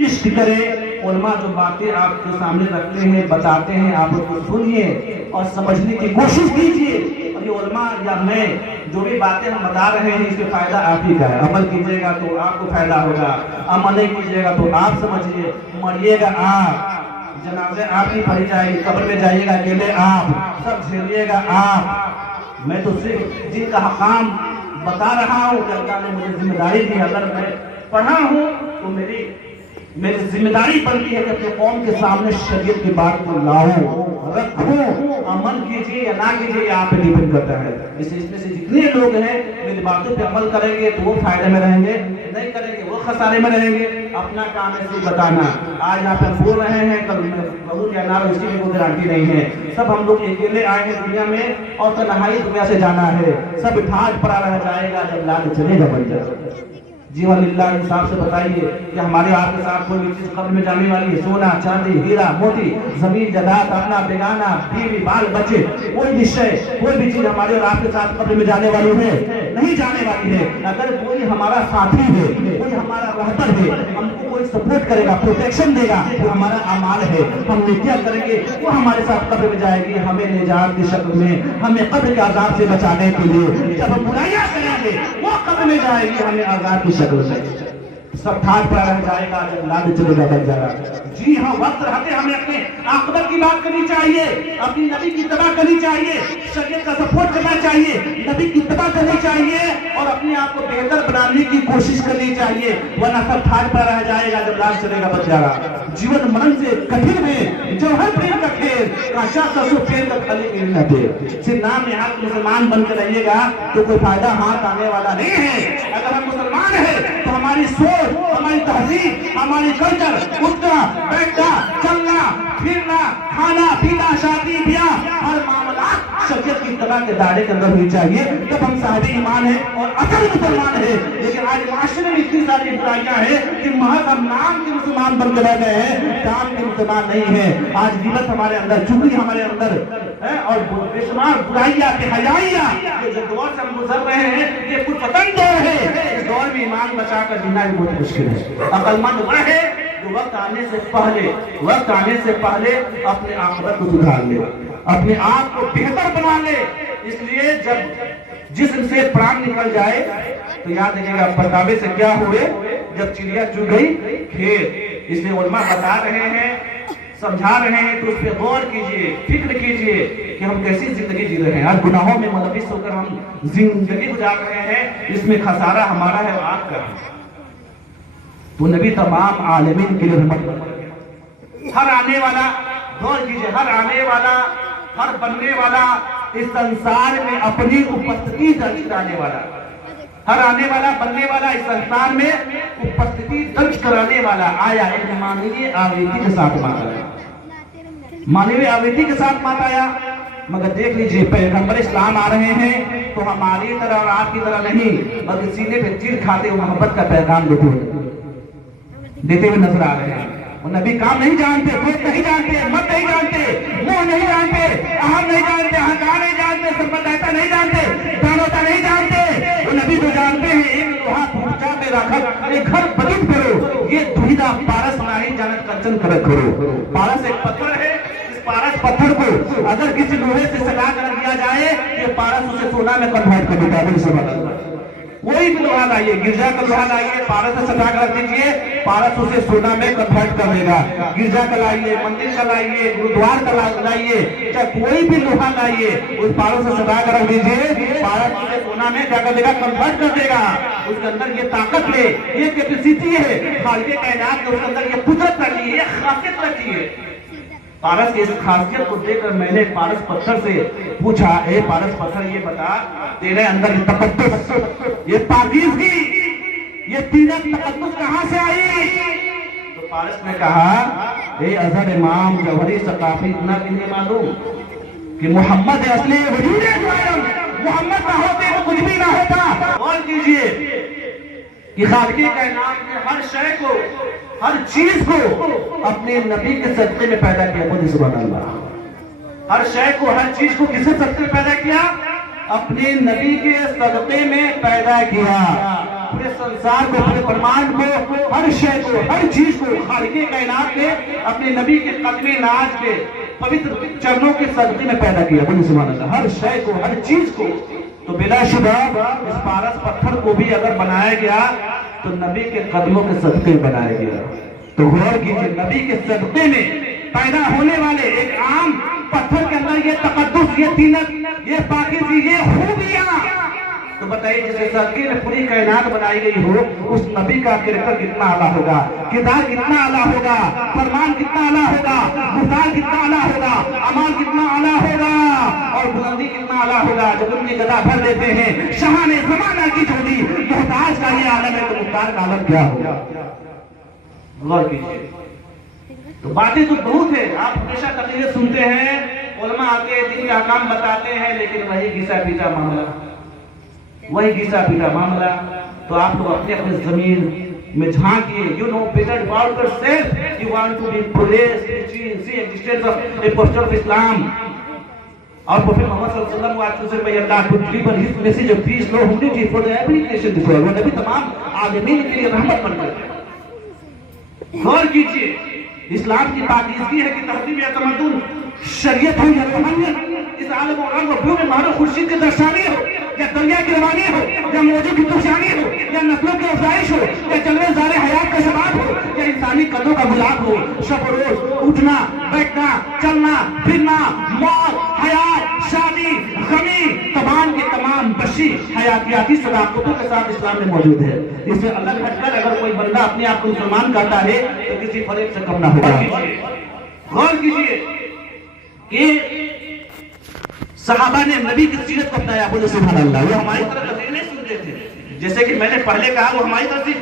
इश्क करें। उलमा जो बातें आपके सामने रखते हैं, बताते हैं, आप उसको सुनिए और समझने की कोशिश कीजिए। और ये उलमा या मैं जो भी बातें हम बता रहे हैं, इससे फायदा आप ही का है। अमल कीजिएगा तो आपको फायदा होगा, अमल नहीं कीजिएगा तो आप समझिए मरिएगा आप, जनाजे आप ही पड़ी जाएगी, कब्र में जाइएगा अकेले आप, सब झेलिएगा आप। मैं तो सिर्फ जिनका हकाम बता रहा हूँ कि अल्लाह ने मुझे जिम्मेदारी दी। अगर मैं पढ़ा हूँ तो मेरी जिम्मेदारी बनती है कि अपने कौम के सामने शरीयत की बात को लाऊं, रखूं, अमल कीजिए या ना कीजिए, यहाँ पे डिपेंड करता है। इसमें से जितने लोग हैं मेरी बातों पे अमल करेंगे तो वो फायदे में रहेंगे, नहीं करेंगे वो खसारे में रहेंगे। अपना काम है सिर्फ बताना। आज यहाँ पे बोल रहे हैं, कल कहूँ या ना, इसकी भी कोई गारंटी नहीं है। सब हम लोग अकेले आए हैं दुनिया में और तन्हाई दुनिया से जाना है। सब ठाठ पड़ा रह जाएगा जब लाल चलेगा बन जाएगा। जी वल्लाह इंसाफ से बताइए कि हमारे आपके साथ कोई भी चीज कब्र में जाने वाली है? सोना चांदी हीरा मोती जमीन जायदाद अपना बेगाना बीवी बाल बच्चे कोई भी शय कोई भी चीज हमारे और आपके साथ कब्र में जाने वाली है? नहीं जाने वाली है। अगर कोई हमारा साथी है कोई हमारा रहबर है हमको कोई सपोर्ट करेगा प्रोटेक्शन देगा वो हमारा अमाल है। हम क्या करेंगे वो हमारे साथ कब्र में जाएगी हमें निजात की शक्ल में हमें कब्र के अजाब से बचाने के लिए। जब हम बुराइयां करेंगे वो कब्र में जाएगी हमें अजाब की शक्ल में। सब ठाट पर रह जाएगा जब लाद चलेगा बन जाएगा। जी हाँ वक्त रहते हमें अपने आखिरत की बात करनी चाहिए अपनी नबी की इत्तबा करनी चाहिए शरीयत का सपोर्ट करना चाहिए नबी की इत्तबा करनी चाहिए और अपने आप को बेहतर बनाने की कोशिश करनी चाहिए वरना सब ठाट पर रह जाएगा जब लाद चलेगा बच जाएगा। जीवन मरण से कठिन है जो हर प्रेम का खेल काशा ससुर प्रेम का खाली खेल न दे। सिर्फ नाम में हाथ मुसलमान बनकर रहिएगा तो कोई फायदा हाथ आने वाला नहीं है। अगर हम मुसलमान है तो हमारी सोच हमारी तहजीब हमारी कल्चर उठना बैठना चलना फिरना खाना पीना शादी ब्याह हर मामला शरीयत की इत्तबा के दायरे के अंदर होनी चाहिए तब हम साहिब ईमान है और असल मुसलमान है। लेकिन आज माशरे में इतनी सारी बुराइयां हैं कि महज हम नाम के मुसलमान बनकर रह गए हैं काम के मुसलमान नहीं है। आज गिबत हमारे अंदर चुगली हमारे अंदर है और बेशुमार बुराइयां बेहयाइयां जो दौर से हम गुजर रहे हैं ये कुछ पतंग दौर है। इस दौर में ईमान बचाकर जीना भी बहुत मुश्किल है। अकलमंद वह है जो वक्त आने से पहले अपने आखिरत को सुधार ले अपने आप को बेहतर बना ले। इसलिए जब जिस्म से प्राण निकल जाए तो याद रखिएगा पतावे से क्या हुए जब चिड़िया चुग गई खेत। इसलिए उलमा बता रहे हैं समझा रहे हैं तो उस पर गौर कीजिए फिक्र कीजिए कि हम कैसी जिंदगी जी रहे हैं। आज गुनाहों में मुलविस होकर हम जिंदगी गुजार रहे हैं इसमें खसारा हमारा है आपका। तो नबी तमाम आलमीन के लिए रहमत हर आने वाला गौर कीजिए हर आने वाला हर बनने वाला इस संसार में अपनी उपस्थिति दर्ज कराने वाला हर आने वाला बनने वाला इस संसार में उपस्थिति दर्ज कराने वाला आया एक मानवीय आवृत्ति के साथ माता आया मानवीय आवृत्ति के साथ माता आया। मगर देख लीजिए पैगंबर इस्लाम आ रहे हैं तो हमारी तरह और आपकी तरह नहीं बल्कि सीने पे तीर खाते हुए मोहब्बत का पैगाम देते हुए नजर आ रहे हैं। वो नबी काम नहीं जानते खुद नहीं जानते मत नहीं जानते मुंह नहीं जानते अहम नहीं जानते अहंकार नहीं जानते संप्रदायता नहीं जानते दानवता नहीं जानते। वो नबी तो जानते हैं एक लोहा पूछा में रखा एक घर बदल करो ये दुविधा पारस नहीं जानत कंचन कर करो। पारस एक पत्थर है इस पारस पत्थर को अगर किसी लोहे से सजा कर दिया जाए ये पारस उसे सोना में कन्वर्ट कर देता है। कोई भी लोहा लाइए गिरजा का लोहा लाइए पारस से सजा कर दीजिए पारस उसे सोना में कन्वर्ट कर देगा। गिरजा का लाइए मंदिर का लाइए गुरुद्वार का लाइए चाहे कोई भी लोहा लाइए उस पारस से सजा कर रख दीजिए पारस उसे सोना में क्या कर देगा कन्वर्ट कर देगा। उसके अंदर ये ताकत है ये कैपेसिटी है खालिक कायनात ने उसके अंदर ये कुदरत रखी है खासियत रखी है। पारस की इस खासियत को देखकर मैंने पारस पत्थर से पूछा ए पारस पत्थर ये बता तेरे अंदर ये तकद्दुस ये पाकीज़गी ये तीनत तकद्दुस कहां से आई? तो पारस ने कहा ए अजहर इमाम जौहरी सकाफी इतना किन्हें मालूम कि मोहम्मद असली वजूद है मोहम्मद ना होते तो कुछ भी ना होता। और कीजिए कि खालिक कायनात ने हर शय को हर चीज को अपने नबी के सदके में पैदा किया। बोलिए सुभान अल्लाह। हर शय को हर चीज को किसके सदके में पैदा किया? अपने नबी के सदके में पैदा किया। पूरे संसार को पूरे ब्रह्मांड को हर शय को हर चीज को खालिक कायनात ने अपने नबी के कदमे नाज के पवित्र चरणों के सदके में पैदा किया। बोलिए सुभान अल्लाह। हर शय को हर चीज को तो बिलाशुबा इस पारस पत्थर को भी अगर बनाया गया तो नबी के कदमों के सदके में बनाया गया। तो गौर कीजिए नबी के सदके में पैदा होने वाले एक आम पत्थर के अंदर ये तकद्दुस ये तीनत ये पाकीज़गी ये खूबियां तो बताइए जिसे सदके में पूरी कायनात बनाई गई हो उस नबी का किरदार कितना आला होगा किरदार कितना आला होगा फरमान कितना आला होगा गुफ्तार कितना आला होगा अमाल कितना आला होगा और बुलंदी कितना आला होगा। जब उनकी गदा भर देते हैं शहाने ज़माना की जोड़ी मोहताज का ये आलम है तो मुख्तार का आलम क्या होगा? गौर कीजिए। तो बातें तो बहुत है आप हमेशा तकरीरें सुनते हैं उलमा आते हैं दिन का काम बताते हैं लेकिन वही घिसा पीटा मामला वही घिसा पीटा मामला। तो आप लोग अपने अपने जमीन में झांकिए। You know better about yourself, you want to be progress in see existence of a poster of Islam. और प्रॉफेट मोहम्मद सल्लल्लाहु अलैहि वसल्लम by Allah to deliver his message of peace, love, unity for the every nation this world। वो नबी तमाम आलमीन के लिए रहमत बनकर। गौर कीजिए, इस्लाम की पाकीज़गी है कि तहज़ीब या तमद्दुन, शरीयत हो या रूहानियत, इस आलम और रंग और में महरो खुर्शीद की दर्शानी हो या दरिया की रवानी हो या मौजों की तुफानी हो या नस्लों की अफजाइश हो या चलने जारे हयात का शबाब हो या इंसानी कदों का गुलाब हो, शब रोज उठना बैठना चलना फिरना, मौत हयात शादी गमी, तमाम के तमाम बशी हयातियाती सदाकतों के साथ इस्लाम में मौजूद है। इससे अलग हटकर अगर कोई बंदा अपने आप को मुसलमान कहता है तो किसी फरेब से कम ना होगा। गौर कीजिए कि सहाबा ने नबी की सीरत को अपनाया। बोले सुभान अल्लाह। वो हमारी तरह तकरीर नहीं सुनते थे, जैसे कि मैंने पहले कहा, वो हमारी तरह से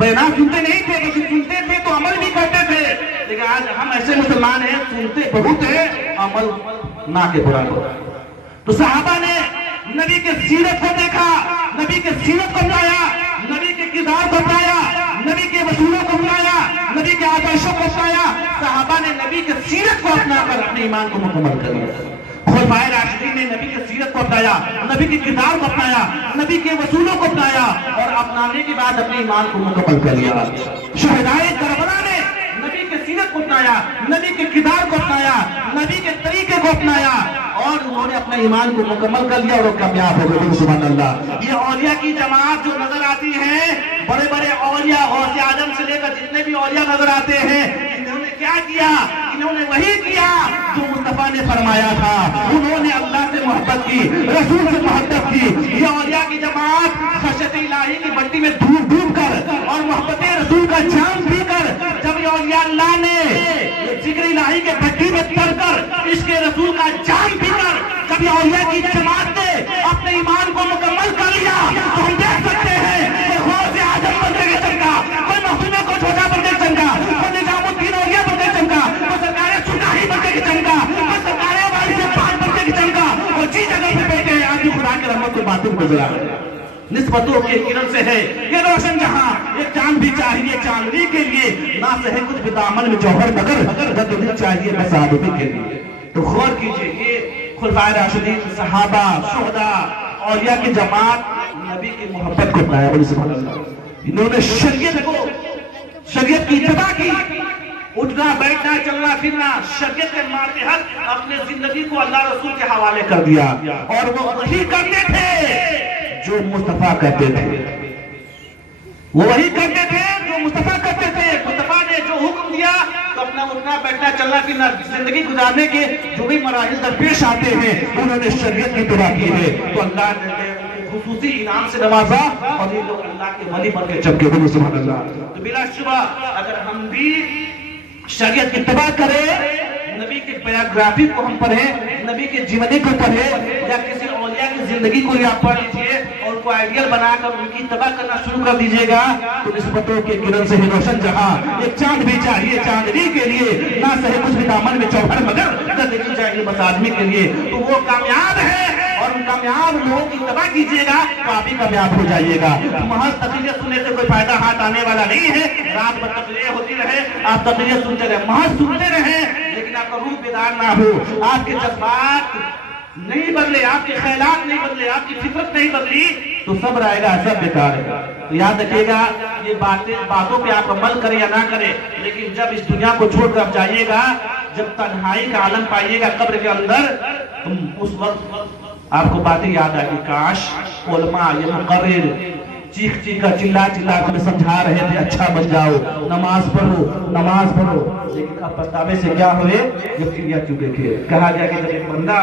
बयान सुनते नहीं थे, लेकिन सुनते थे तो अमल भी करते थे। लेकिन आज हम ऐसे मुसलमान हैं, सुनते बहुत है, अमल ना के बराबर। तो सहाबा ने नबी के सीरत को देखा, नबी के सीरत को अपनाया, नबी के किरदार को अपनाया, नबी के वसूलों को अपनाया, नबी के आदर्शों को अपनाया। सहाबा ने नबी के सीरत को अपनाकर अपने ईमान को मुकम्मल कर लिया। खुलफाए राशिदीन ने नबी की सीरत को अपनाया, नबी के किरदार को अपनाया, नबी के वसूलों को अपनाया और अपनाने के बाद अपने ईमान को मुकम्मल कर लिया। शहदाए करबला ने नबी के सीरत को अपनाया, नबी के किरदार को अपनाया, नबी के तरीके को अपनाया और उन्होंने अपने ईमान को मुकम्मल कर लिया और वो कामयाब हो गए। सुभान अल्लाह। ये औलिया की जमात जो नजर आती है, बड़े बड़े औलिया, गौसे आजम से लेकर जितने भी औलिया नजर आते हैं, इन्होंने क्या किया? इन्होंने वही किया जो मुस्तफा ने फरमाया था। उन्होंने अल्लाह से मोहब्बत की, रसूल से मोहब्बत की। ये औलिया की जमात खशयत इलाही की मट्टी में डूब डूब कर और मोहब्बत रसूल का जाम पीकर, जब ये औलिया अल्लाह ने जिक्र इलाही के भट्टी में तरकर इसके रसूल का जाम पीकर, जब ये औलिया की जमात ने अपने ईमान को मुकम्मल कर लिया, तो हम देख सकते हैं कि गौसे आजम बनने के चमका, कोई महबूब को छोटा बनने के चमका, कोई निजामुद्दीन औलिया बनने के चमका, कोई सरकारें सुनाही बनने के चमका, कोई सरकारें वाली से पान बनने के चमका। और जिस जगह पे बैठे हैं आज भी खुदा के रहमत की बातों को गुजरा निस्बतों के किरण से है ये रोशन जहां। ये चांद भी चाहिए चांदनी के लिए, ना सहे कुछ भी दामन में जौहर मगर गद्दी चाहिए बस आदमी के लिए। तो गौर कीजिए, ये खुलफाए राशिदीन, सहाबा, शुहदा, औलिया की जमात नबी की मोहब्बत को अपनाया। बोले सुभान अल्लाह। इन्होंने शरीयत की इत्तबा की, उठना बैठना चलना फिरना शरीयत के मातहत अपने जिंदगी को अल्लाह रसूल के हवाले कर दिया और वो वही करते थे जो मुस्तफा करते थे। वो वही करते थे जो मुस्तफा करते थे। मुस्तफा ने जो हुक्म दिया तो अपना उठना बैठना चलना फिरना जिंदगी गुजारने के जो भी मराहिल दरपेश आते हैं उन्होंने शरीयत की इत्तबा की है। तो अल्लाह ने खुसूसी इनाम से नवाजा और ये लोग अल्लाह के वली बन के चमके। बोलो सुभान अल्लाह। तो बिलाशुबा अगर हम भी शरीयत की इत्तबा करें, नबी की बायोग्राफी को हम पढ़ें, नबी के जीवनी को पढ़ें या किसी औलिया की जिंदगी को आप पढ़ लीजिए और उनको आइडियल बनाकर उनकी इत्तबा करना शुरू कर दीजिएगा तो निस्बतों के किरण से ही रोशन जहां। एक चांद भी चाहिए चांदनी के लिए, ना सहे कुछ भी दामन में चौहर मगर गद्दी चाहिए बस आदमी के लिए। तो वो कामयाब है और उन कामयाब लोगों की इत्तबा कीजिएगा तो आप भी कामयाब हो जाइएगा। महज तकरीरें सुनने से कोई फायदा हाथ आने वाला नहीं है। रात भर तकरीरें होती रहे, आप तकरीरें सुनते रहे, महज सुनते रहे, लेकिन आपका रूह बेदार ना हो, आपके जज्बात नहीं बदले, आपके ख्यालात नहीं बदले, आपकी फितरत नहीं बदली तो सब रहेगा, सब बेकार है। तो याद रखिएगा, ये बातों पे आप अमल करें या ना करें, लेकिन जब इस दुनिया को छोड़कर आप जाइएगा, जब तन्हाई का आलम पाइएगा कब्र के अंदर, तुम उस वक्त आपको बातें याद आएगी। काश उलमा ये मुकर्रिर चीख कर चिल्ला कर समझा रहे थे अच्छा बन जाओ, नमाज पढ़ो, लेकिन अब पछतावे से क्या हुए जब चिड़िया चुगे थे। कहा गया कि जब एक बंदा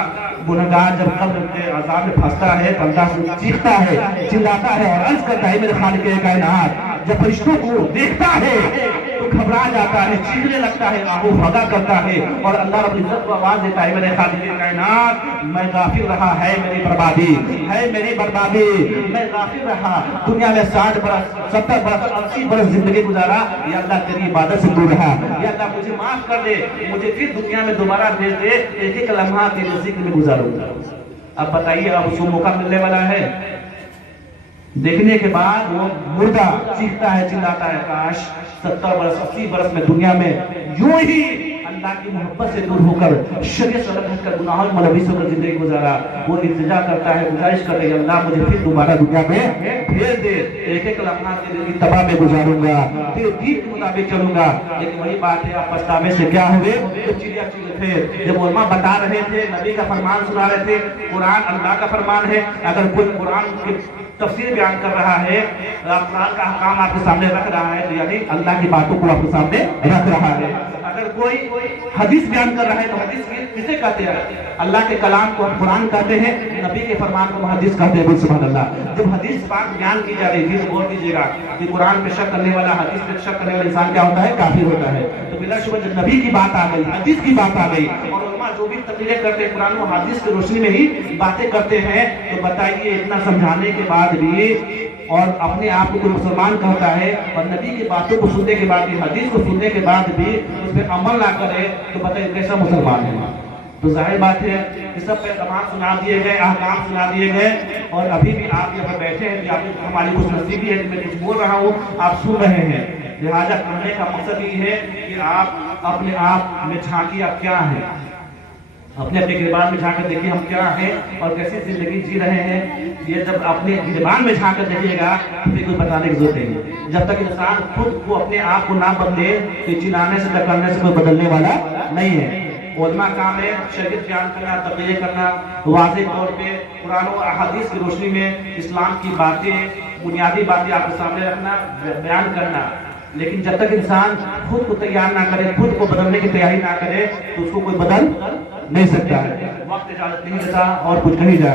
गुनहगार जब कब्र के अज़ाब में फंसता है, बंदा चीखता है, चिल्लाता है और अर्ज करता है मेरे खालिक़े कायनात, जब फरिश्तों को देखता है तो घबरा जाता है, चीखने लगता है, आहो भगा करता है और अल्लाह रब्बुल इज्जत को आवाज देता है मेरे खालिक़े कायनात, मैं गाफिल रहा, है मेरी बर्बादी, मैं गाफिल रहा, दुनिया में 60 बरस 70 बरस 80 बरस जिंदगी गुजारा, या अल्लाह तेरी इबादत से दूर रहा, या अल्लाह मुझे माफ कर दे, मुझे फिर दुनिया में दोबारा भेज दे, एक लम्हा तेरे जिक्र में गुजारूंगा। अब बताइए, अब उसको मौका मिलने वाला है? देखने के बाद वो मुर्दा चीखता है, चिल्लाता है, काश 70 बरस 80 बरस में दुनिया में यूं ही अल्लाह की मोहब्बत से दूर होकर शरीयत से अलग हटकर गुनाहों में मुलविस होकर जिंदगी गुजारा। वो इल्तिजा करता है, गुजारिश करता है, अल्लाह मुझे फिर दोबारा दुनिया में भेज दे, एक एक लम्हा तेरी तबाह में गुजारूंगा, तेरे दीन के मुताबिक चलूंगा। लेकिन वही बात है, आप पछतावे से क्या हुए, तो चिड़िया चुगे थे। जब उलमा बता रहे थे, नबी का फरमान सुना रहे थे, कुरान अल्लाह का फरमान है, अगर कोई कुरान की तफसीर बयान कर रहा है, कुरान का काम आपके सामने रख रहा है, तो यानी अल्लाह की बातों को आपके सामने रख रहा है। अगर कोई हदीस बयान कर रहा है, तो हदीस किसे कहते हैं? अल्लाह के कलाम को हम कुरान कहते हैं, नबी के फरमान को हम हदीस कहते हैं। बोल सुभान अल्लाह। जब हदीस पाक बयान की जा रही थी, तो गौर कीजिएगा कि कुरान पे शक करने वाला, हदीस पे शक करने वाला इंसान क्या होता है? काफिर होता है। तो बिलाशुबह जब नबी की बात आ गई, हदीस की बात आ गई, और उलमा जो भी तकरीरें करते हैं कुरान और हदीस की रोशनी में ही बातें करते हैं, तो बताइए इतना समझाने के बाद भी और अपने आप को कोई मुसलमान कहता है, और नबी की बातों को सुनने के बाद भी, हदीस को सुनने के बाद भी उस पर अमल ना करे, तो बताइए कैसा मुसलमान है? तो जाहिर बात है कि सब पैगाम सुना दिए गए, अहकाम सुना दिए गए, और अभी भी आप यहाँ पर बैठे हैं कि आप हमारी कुछ नसीबी है कि मैं कुछ बोल रहा हूँ, आप सुन रहे हैं। लिहाजा कहने का मकसद ये है कि आप अपने आप में झांकिए, आप क्या हैं, अपने अपने गिरबान में झांक कर देखिए हम क्या हैं और कैसी जिंदगी जी रहे हैं। ये जब अपने गिरबान में झांक कर देखिएगा, फिर कोई बताने की जरूरत नहीं। जब तक इंसान खुद को अपने आप को ना बदले, तो चिल्लाने से टकराने से कोई बदलने वाला नहीं है। उलमा काम है शरीयत बयान करना, तकरीर करना, वाज़ेह तौर पे कुरान और अहादीस की रोशनी में इस्लाम की बातें, बुनियादी बातें आपके सामने रखना, बयान करना। लेकिन जब तक इंसान खुद को तैयार ना करे, खुद को बदलने की तैयारी ना करे, तो उसको कोई बदल नहीं सकता है। वक्त इजाजत नहीं देता और कुछ कहीं जाए।